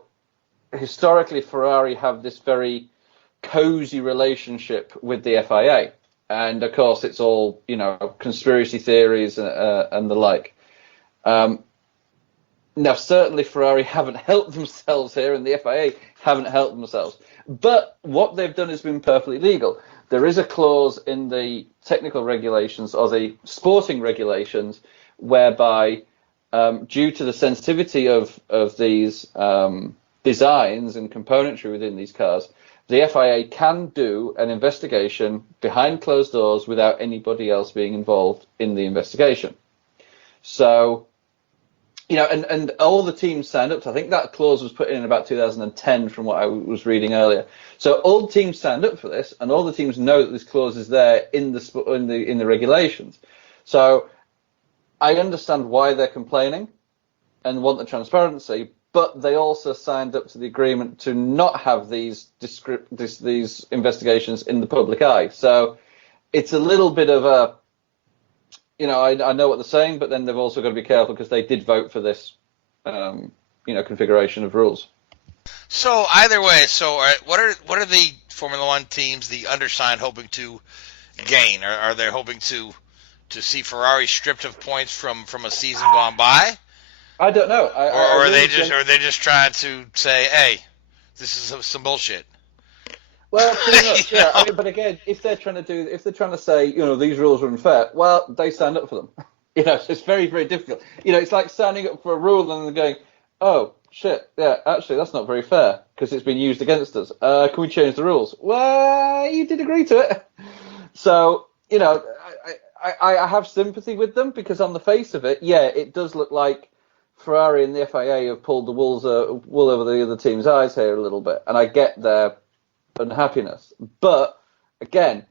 historically, Ferrari have this very cozy relationship with the FIA, and of course, it's all conspiracy theories and the like. Now, certainly, Ferrari haven't helped themselves here, and the FIA haven't helped themselves. But what they've done has been perfectly legal. There is a clause in the technical regulations or the sporting regulations whereby, due to the sensitivity of these designs and componentry within these cars, the FIA can do an investigation behind closed doors without anybody else being involved in the investigation. So, and all the teams signed up to, I think that clause was put in about 2010 from what I was reading earlier. So all the teams signed up for this, and all the teams know that this clause is there in the regulations. So I understand why they're complaining and want the transparency, but they also signed up to the agreement to not have these investigations in the public eye. So it's a little bit of a, I know what they're saying, but then they've also got to be careful because they did vote for this, configuration of rules. So either way, what are the Formula One teams, the undersigned, hoping to gain? Are they hoping to see Ferrari stripped of points from a season gone by? I don't know. Or are they just trying to say, hey, this is some bullshit? Well, pretty much, yeah. But again, if they're trying to say, these rules are unfair, well, they signed up for them. It's very, very difficult. It's like signing up for a rule and then going, oh, shit, yeah, actually, that's not very fair because it's been used against us. Can we change the rules? Well, you did agree to it. So, I have sympathy with them because on the face of it, yeah, it does look like Ferrari and the FIA have pulled the wool over the other team's eyes here a little bit. And I get their unhappiness. But, again,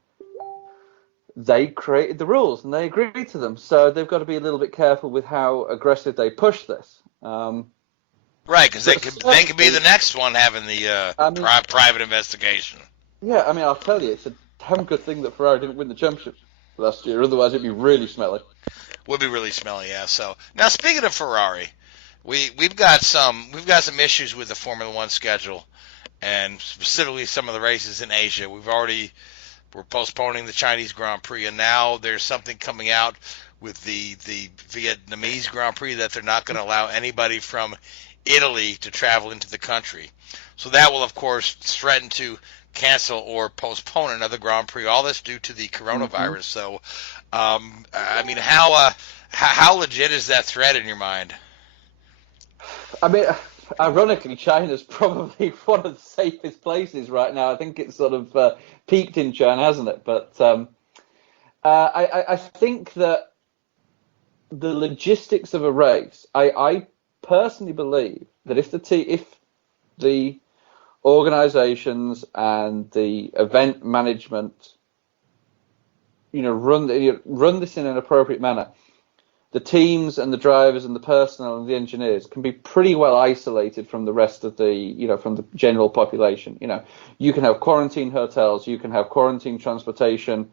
they created the rules and they agreed to them. So they've got to be a little bit careful with how aggressive they push this. Right, because they could be the next one having the private investigation. Yeah, I'll tell you, it's a damn good thing that Ferrari didn't win the championship last year. Otherwise, it'd be really smelly. Would be really smelly, yeah. So now, speaking of Ferrari, we've got some issues with the Formula One schedule, and specifically some of the races in Asia. We're postponing the Chinese Grand Prix, and now there's something coming out the Vietnamese Grand Prix that they're not going to allow anybody from Italy to travel into the country. So that will, of course, threaten to cancel or postpone another Grand Prix. All this due to the coronavirus. So, I mean, how legit is that threat in your mind? I mean, ironically, China's probably one of the safest places right now. I think it's sort of peaked in China, hasn't it? But I think that the logistics of a race, I personally believe that if the organizations and the event management, run this in an appropriate manner, the teams and the drivers and the personnel and the engineers can be pretty well isolated from the rest of from the general population. You can have quarantine hotels, you can have quarantine transportation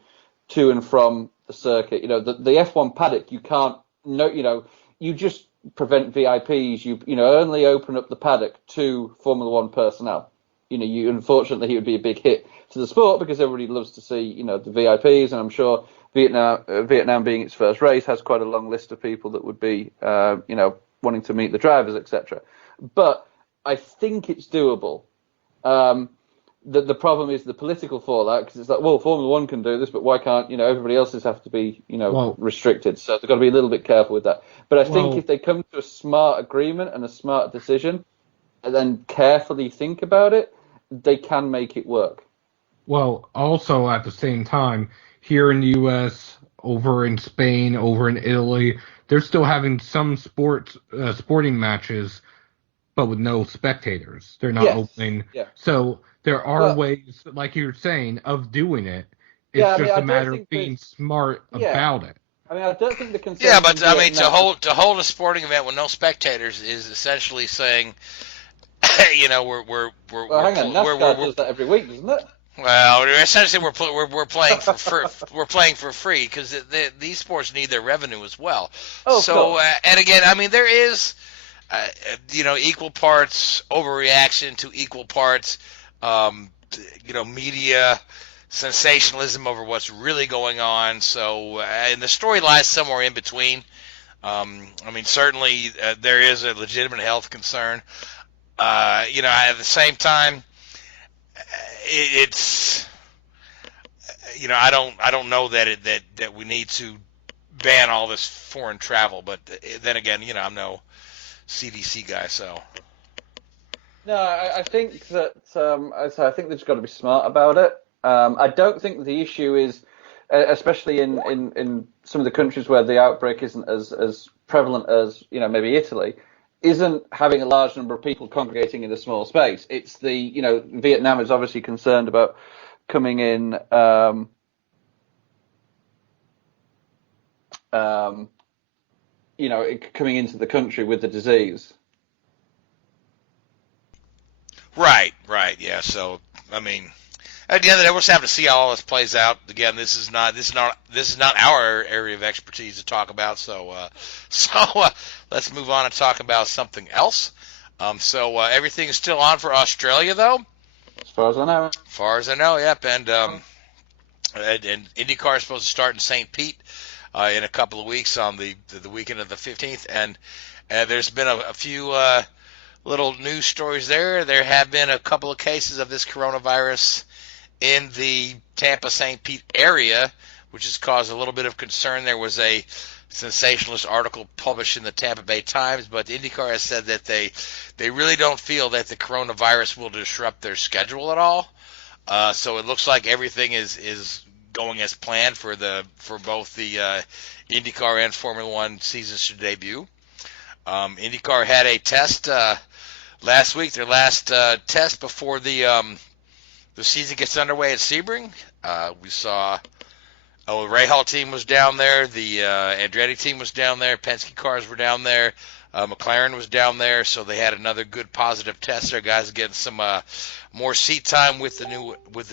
to and from the circuit. The F1 paddock, you can't, you just prevent VIPs. You only open up the paddock to Formula One personnel. Unfortunately, it would be a big hit to the sport because everybody loves to see, the VIPs, and I'm sure Vietnam being its first race has quite a long list of people that would be, wanting to meet the drivers, etc. But I think it's doable. The problem is the political fallout, because it's like, well, Formula One can do this, but why can't everybody else's have to be restricted? So they've got to be a little bit careful with that. But I think if they come to a smart agreement and a smart decision, and then carefully think about it, they can make it work. Well, also at the same time, here in the U.S., over in Spain, over in Italy, they're still having some sporting matches, but with no spectators. They're not opening. Yeah. So there are ways, like you're saying, of doing it. It's just a matter of being smart about it. I mean, I don't think the concern. Yeah, but I mean, to hold a sporting event with no spectators is essentially saying, hang on, NASCAR does that every week, doesn't it? Well, essentially we're playing for free because these sports need their revenue as well. Oh, so and again, I mean, there is equal parts overreaction to equal parts media sensationalism over what's really going on. So and the story lies somewhere in between. I mean, certainly there is a legitimate health concern. At the same time, it's I don't know that we need to ban all this foreign travel, but then again, I'm no CDC guy, so. No, I think that I think they've just got to be smart about it. I don't think the issue is, especially in some of the countries where the outbreak isn't as prevalent as maybe Italy, isn't having a large number of people congregating in a small space. It's Vietnam is obviously concerned about coming in coming into the country with the disease. Right, yeah. So I mean, at the end of the day, we'll just have to see how all this plays out. Again, this is not our area of expertise to talk about. So let's move on and talk about something else. So everything is still on for Australia, though. As far as I know. Yep. And IndyCar is supposed to start in St. Pete in a couple of weeks on the weekend of the 15th, and there's been a few little news stories there. There have been a couple of cases of this coronavirus in the Tampa-St. Pete area, which has caused a little bit of concern. There was a sensationalist article published in the Tampa Bay Times, but IndyCar has said that they really don't feel that the coronavirus will disrupt their schedule at all. So it looks like everything is going as planned for both the IndyCar and Formula One seasons to debut. IndyCar had a test last week, their last test before the season gets underway at Sebring. We saw the Rahal team was down there, the Andretti team was down there, Penske cars were down there, McLaren was down there, so they had another good positive test there. Guys getting some more seat time with the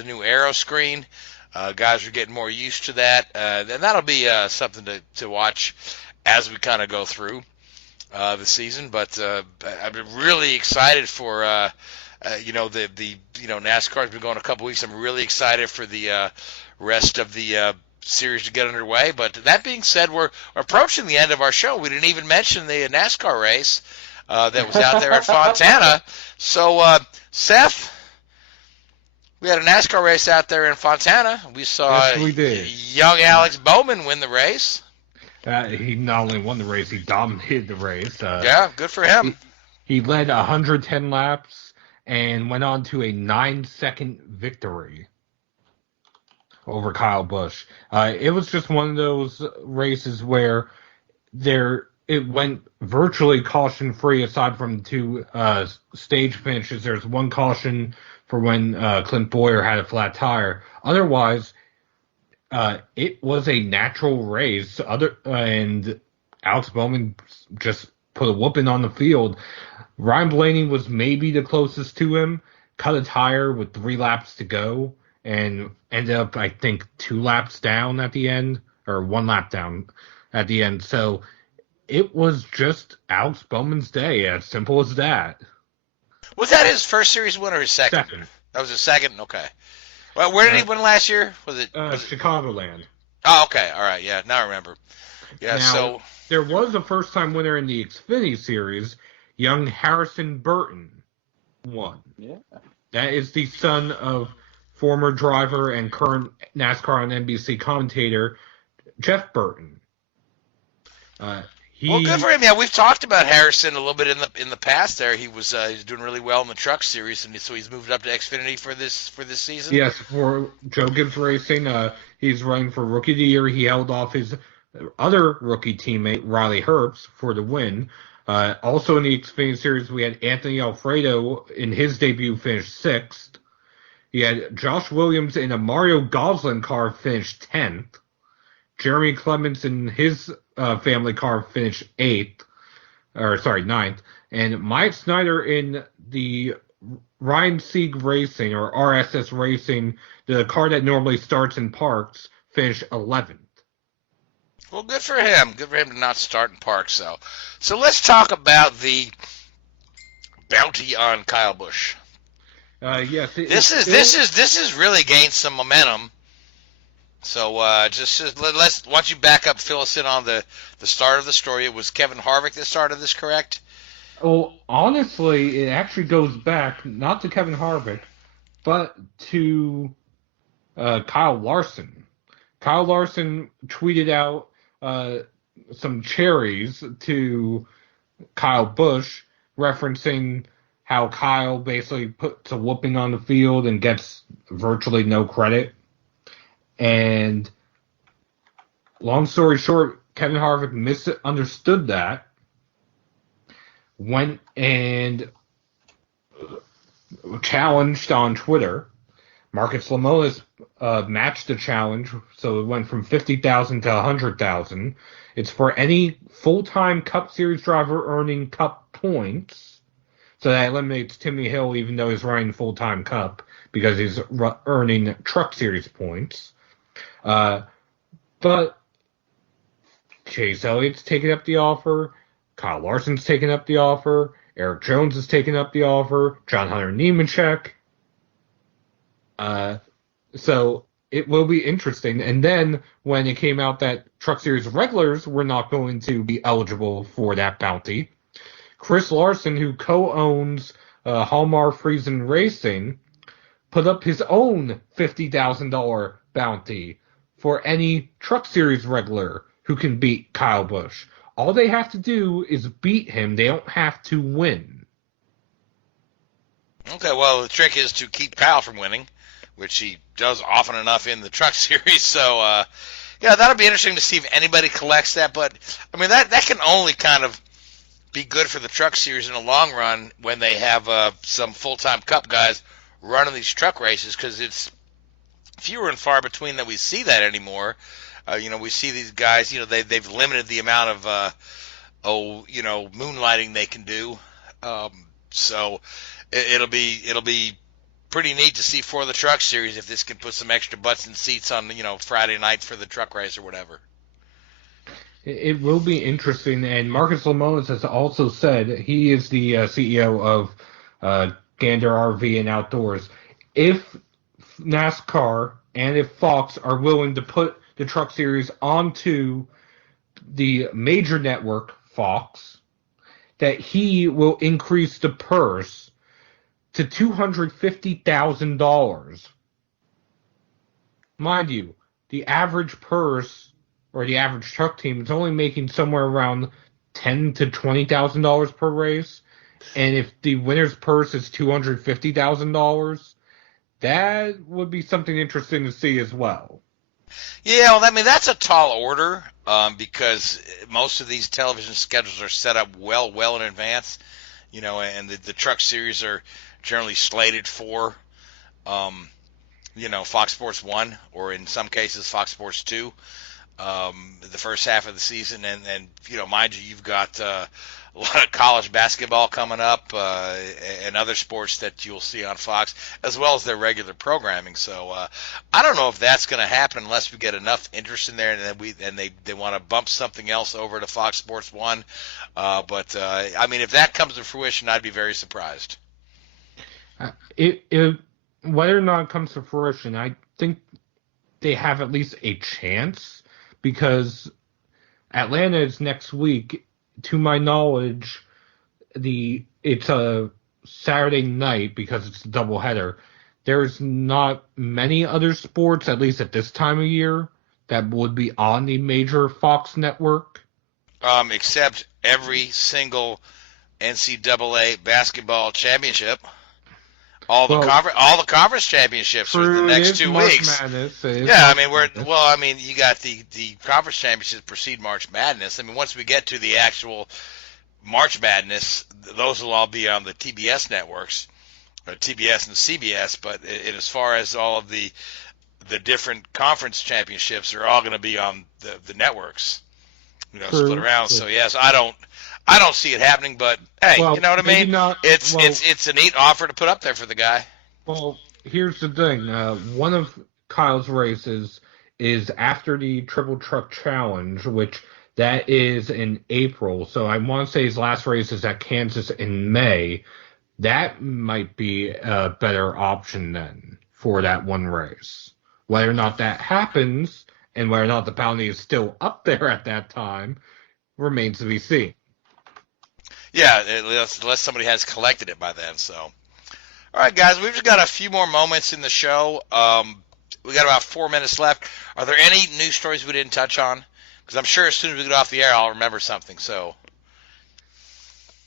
new aero screen. Guys are getting more used to that, and that'll be something to watch as we kind of go through the season. But I'm really excited for NASCAR's been going a couple weeks. I'm really excited for the rest of the series to get underway. But that being said, we're approaching the end of our show. We didn't even mention the NASCAR race that was out there at Fontana. So, Seth, we had a NASCAR race out there in Fontana. We saw Yes, we did. young Alex Bowman win the race. He not only won the race, he dominated the race. Yeah, good for him. He led 110 laps and went on to a 9-second victory over Kyle Busch. It was just one of those races where it went virtually caution-free aside from two stage finishes. There's one caution for when Clint Bowyer had a flat tire. Otherwise, it was a natural race. And Alex Bowman just put a whooping on the field. Ryan Blaney was maybe the closest to him, cut a tire with 3 laps to go, and ended up, I think, 2 laps down at the end, or 1 lap down at the end. So it was just Alex Bowman's day, as simple as that. Was that his first series win or his second? Second. That was his second? Okay. Well, where did he win last year? Was it Chicagoland. Oh, okay. All right. Yeah, now I remember. Yeah, Now, so there was a first-time winner in the Xfinity Series. Young Harrison Burton won. Yeah. That is the son of former driver and current NASCAR on NBC commentator Jeff Burton. well, good for him. Yeah, we've talked about Harrison a little bit in the past. There, he was he's doing really well in the Truck Series, and so he's moved up to Xfinity for this season. Yes, for Joe Gibbs Racing, he's running for Rookie of the Year. He held off his other rookie teammate Riley Herbst for the win. Also in the Xfinity Series, we had Anthony Alfredo in his debut finished 6th. He had Josh Williams in a Mario Goslin car finished 10th. Jeremy Clements in his family car finished 9th. And Mike Snyder in the Ryan Sieg Racing, or RSS Racing, the car that normally starts in parks, finished 11th. Well, good for him. Good for him to not start in parks, though. So let's talk about the bounty on Kyle Busch. Yes, This is really gained some momentum. So just let's why don't you back up, fill us in on the start of the story. It was Kevin Harvick that started this, correct? Well, honestly, it actually goes back not to Kevin Harvick, but to Kyle Larson. Kyle Larson tweeted out some cherries to Kyle Busch, referencing how Kyle basically puts a whooping on the field and gets virtually no credit. And long story short, Kevin Harvick misunderstood that, went and challenged on Twitter. Marcus Lemonis matched the challenge, so it went from 50,000 to 100,000. It's for any full-time Cup Series driver earning Cup points. So that eliminates Timmy Hill, even though he's running full-time Cup, because he's earning Truck Series points. But Chase Elliott's taken up the offer. Kyle Larson's taken up the offer. Eric Jones has taken up the offer. John Hunter Nemechek. So it will be interesting. And then when it came out that Truck Series regulars were not going to be eligible for that bounty, Chris Larson, who co-owns Hallmark Friesen Racing, put up his own $50,000 bounty for any Truck Series regular who can beat Kyle Busch. All they have to do is beat him. They don't have to win. Okay, well, the trick is to keep Kyle from winning, which he does often enough in the Truck Series. So, yeah, that'll be interesting to see if anybody collects that. But, I mean, that can only kind of be good for the Truck Series in the long run when they have some full-time Cup guys running these truck races, because it's fewer and far between that we see that anymore. We see these guys, they've limited the amount of, moonlighting they can do. So it'll be pretty neat to see for the Truck Series if this can put some extra butts in seats on, Friday night for the truck race or whatever. It will be interesting, and Marcus Lemonis has also said, he is the CEO of Gander RV and Outdoors. If NASCAR and if Fox are willing to put the Truck Series onto the major network, Fox, that he will increase the purse to $250,000. Mind you, the average purse or the average truck team is only making somewhere around $10,000 to $20,000 per race. And if the winner's purse is $250,000, that would be something interesting to see as well. Yeah, well, I mean, that's a tall order because most of these television schedules are set up well in advance, and the Truck Series are generally slated for, Fox Sports 1 or in some cases Fox Sports 2, the first half of the season. And mind you, you've got a lot of college basketball coming up and other sports that you'll see on Fox, as well as their regular programming. So I don't know if that's going to happen unless we get enough interest in there and they want to bump something else over to Fox Sports 1. But I mean, if that comes to fruition, I'd be very surprised. Whether or not it comes to fruition, I think they have at least a chance, because Atlanta is next week. To my knowledge, it's a Saturday night because it's a doubleheader. There's not many other sports, at least at this time of year, that would be on the major Fox network. Except every single NCAA basketball championship. All the conference championships for the next 2 weeks. Yeah, I mean you got the conference championships precede March Madness. I mean, once we get to the actual March Madness, those will all be on the TBS networks, or TBS and CBS. But as far as all of the different conference championships, are all going to be on the networks, split around. So yes, I don't see it happening, but hey, you know what I mean? It's a neat offer to put up there for the guy. Well, here's the thing. One of Kyle's races is after the Triple Truck Challenge, which that is in April. So I want to say his last race is at Kansas in May. That might be a better option then for that one race. Whether or not that happens and whether or not the bounty is still up there at that time remains to be seen. Yeah, unless somebody has collected it by then. So, all right, guys, we've just got a few more moments in the show. We got about 4 minutes left. Are there any news stories we didn't touch on? Because I'm sure as soon as we get off the air, I'll remember something. So,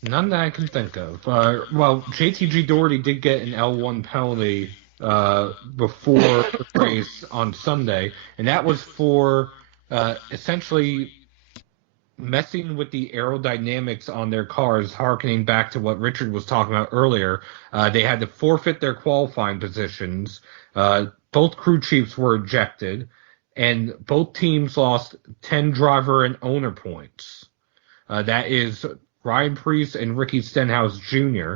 none that I can think of. Well, JTG Doherty did get an L1 penalty before the race on Sunday, and that was for essentially messing with the aerodynamics on their cars, harkening back to what Richard was talking about earlier. They had to forfeit their qualifying positions. Both crew chiefs were ejected, and both teams lost 10 driver and owner points. That is Ryan Preece and Ricky Stenhouse Jr.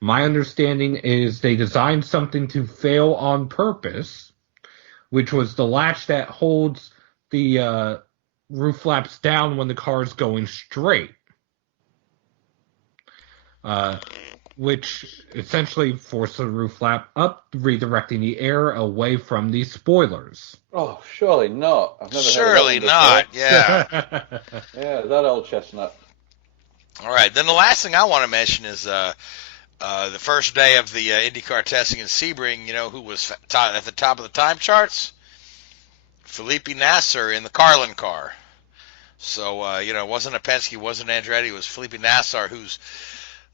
My understanding is they designed something to fail on purpose, which was the latch that holds the roof flaps down when the car is going straight, which essentially forced the roof flap up, redirecting the air away from the spoilers. Oh, surely not. I've never surely heard of that not, yeah. Yeah, that old chestnut. All right, then the last thing I want to mention is the first day of the IndyCar testing in Sebring, who was at the top of the time charts? Felipe Nasser in the Carlin car. So, it wasn't a Penske, wasn't Andretti, it was Felipe Nasser, who's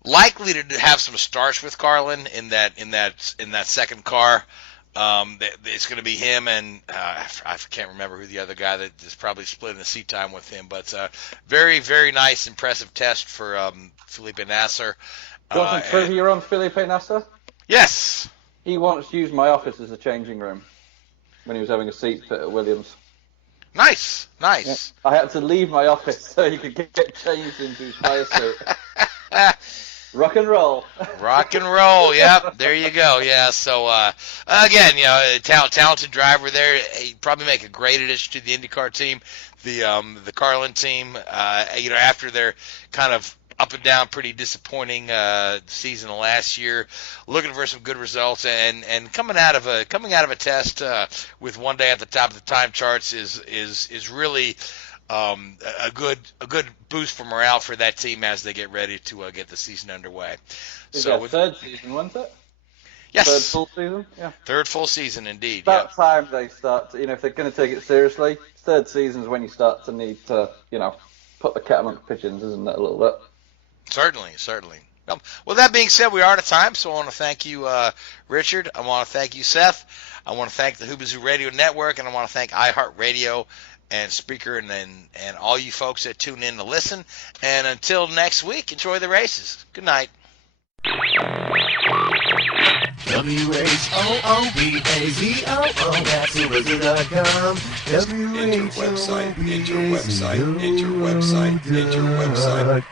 likely to have some starts with Carlin in that second car. It's going to be him and I can't remember who the other guy that is probably splitting the seat time with him. But very, very nice, impressive test for Felipe Nasser. Got some trivia on Felipe Nasser? Yes. He once used my office as a changing room when he was having a seat fit at Williams. Nice. Yeah. I had to leave my office so he could get changed into his fire suit. Rock and roll. Rock and roll, yep. There you go. Yeah, so, again, a talented driver there. He'd probably make a great addition to the IndyCar team, the Carlin team, after their kind of up and down, pretty disappointing season last year. Looking for some good results, and coming out of a test with one day at the top of the time charts is really a good boost for morale for that team as they get ready to get the season underway. Third season, wasn't it? Yes. Third full season? Yeah. Third full season, indeed. About time they start to, if they're going to take it seriously, third season is when you start to need to, put the kettle on the pigeons, isn't it, a little bit? Certainly. Well, that being said, we are out of time, so I want to thank you, Richard. I want to thank you, Seth. I want to thank the Hoobazoo Radio Network, and I want to thank iHeartRadio and Spreaker and all you folks that tune in to listen. And until next week, enjoy the races. Good night. WHOOBAZOO, that's Hoobazoo.com. Enter website.